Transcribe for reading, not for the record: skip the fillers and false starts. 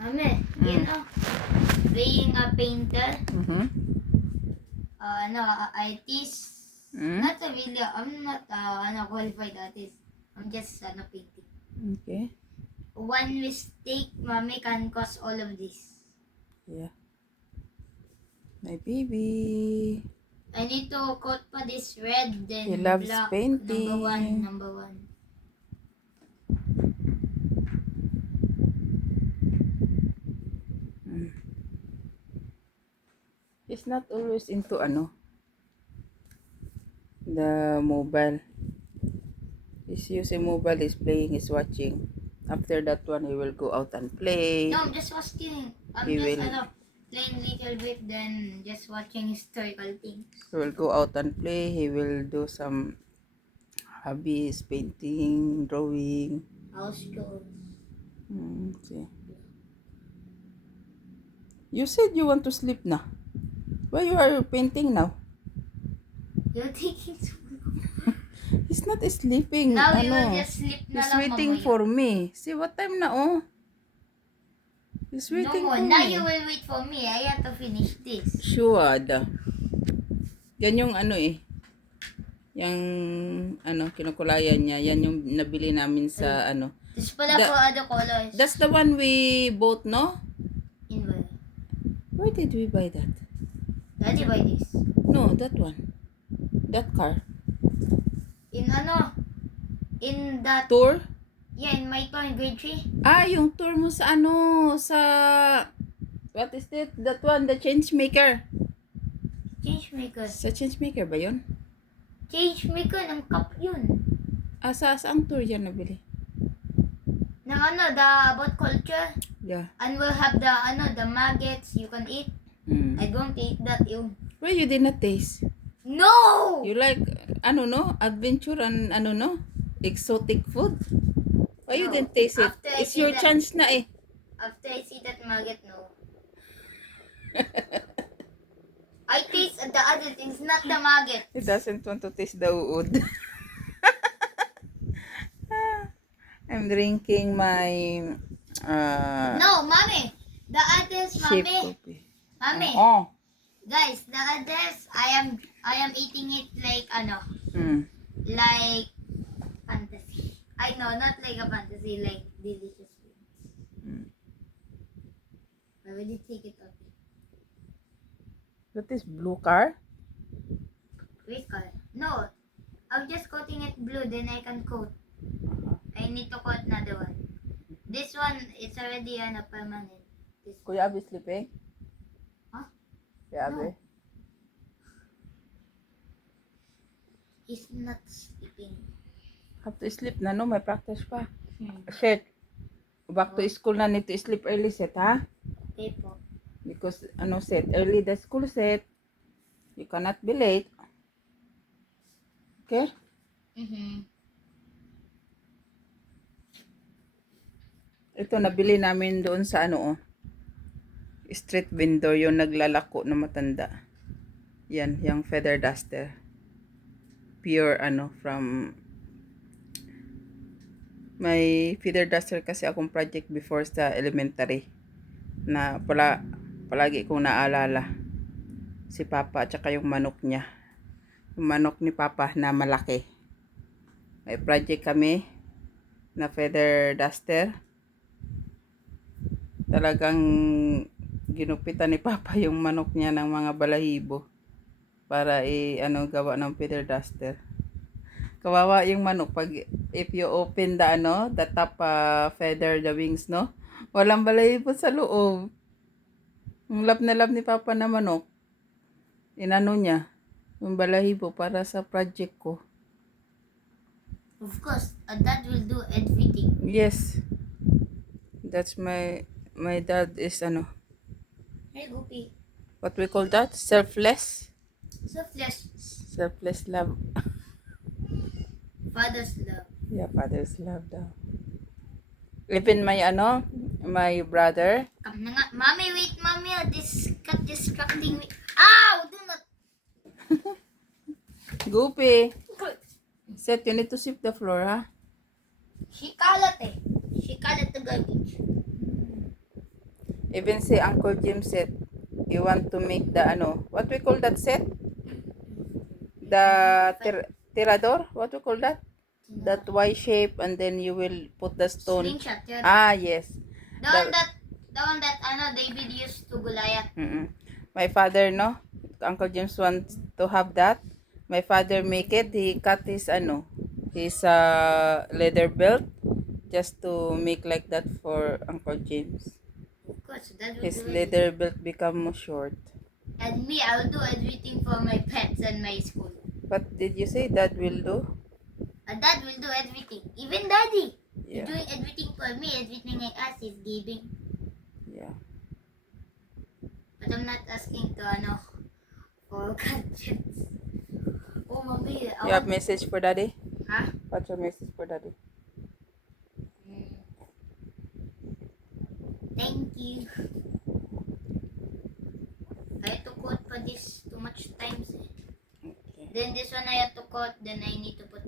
Mami, you know, being a painter, artist, not a really, I'm not qualified artist. I'm just painting. Okay. One mistake, mommy, can cause all of this. Yeah. My baby. I need to coat pa this red, then He loves black. painting. Number one. He's not always into the mobile. He's using mobile, he's playing, he's watching. After that one, he will go out and play. No, I'm just watching. He will Playing little bit, then just watching historical things. he will go out and play. He will do some hobbies, painting, drawing. House chores. See. You said you want to sleep na. Why you are painting now? You're taking too He's not sleeping. Now you will just sleep na He's lang, waiting mamaya. for me. See what time na oh. He's waiting No, for now me. you will wait for me. I have to finish this. Sure. Yan yung yung kinukulayan niya. Yan yung nabili namin sa This pala for other colors. That's the one we bought, no? In where? Why did we buy that? Daddy buy this. No, that one. That car. In that, Tour? yeah, in my toy, grade 3. Yung tour mo sa sa what is it? That one, the change maker. Change maker. Sa change maker ba yun? Change maker ng cup yun. Saang tour yan nabili? Ng the about culture. Yeah. And we'll have the maggots you can eat. I don't eat that yun. Why you did not taste? No! You like, adventure and, exotic food? Why you No. didn't taste it? After I It's see your that- chance na eh. After I see that maggot, no. I taste the other things, not the maggot. He doesn't want to taste the uod. I'm drinking my No, mommy. The others, shape mommy. coffee. Mommy. Oh. Guys, the others, I am eating it like like fantasy. I know, not like a fantasy, like delicious food. I already take it off. That is blue car? Wait, color. No, I'm just coating it blue, then I can coat. I need to coat another one. This one, it's already permanent. This one. Kuya Abi sleeping? Huh? Kuya Abi? No. He's not sleeping. Have to sleep na no, may practice pa. Set. Back to school na need to sleep early set ha? Okay po. Because set early the school set. You cannot be late. Okay? Ito nabili namin doon sa street vendor yung naglalako na matanda. Yan, yung feather duster. Pure from may feather duster kasi akong project before sa elementary na palagi kong naalala si Papa at saka yung manok niya. Yung manok ni Papa na malaki. May project kami na feather duster. Talagang ginupitan ni Papa yung manok niya ng mga balahibo para gawa ng feather duster. Kawawa yung manok pag if you open the top feather, the wings, no? Walang balahibo sa loob. Yung lap na lap ni Papa na manok, inano niya, yung balahibo para sa project ko. Of course, Dad will do everything. Yes. That's my dad is Hey, Goopy. what we call that? Selfless. Selfless. Selfless love. Father's love. Yeah, father's love daw. Even my my brother. Come na nga. Mommy, wait, mommy. This cat distracting me. Ow! Do not. Goopy. Set, you need to sweep the floor, ha? She kalat eh. She kalat the garbage. Even si Uncle Jim said, you want to make the ano, what we call that set? The tirador? What we call that? That Y shape, and then you will put the stone. Slingshot yun. Ah, yes. The one that David used to Goliath. My father, no? Uncle James wants to have that. My father make it. He cut his his leather belt just to make like that for Uncle James. Of course, that would His do it. leather belt become short. And me, I'll do everything for my pets and my school. What did you say Dad will do? Dad will do everything. Even Daddy. Yeah. He's doing everything for me. Everything I ask is giving. Yeah. But I'm not asking to for gadgets. Oh, mommy. You have message for Daddy? Huh? What's your message for Daddy? Thank you. I had to quote for this too much times. Okay. Then this one I have to cut. Then I need to put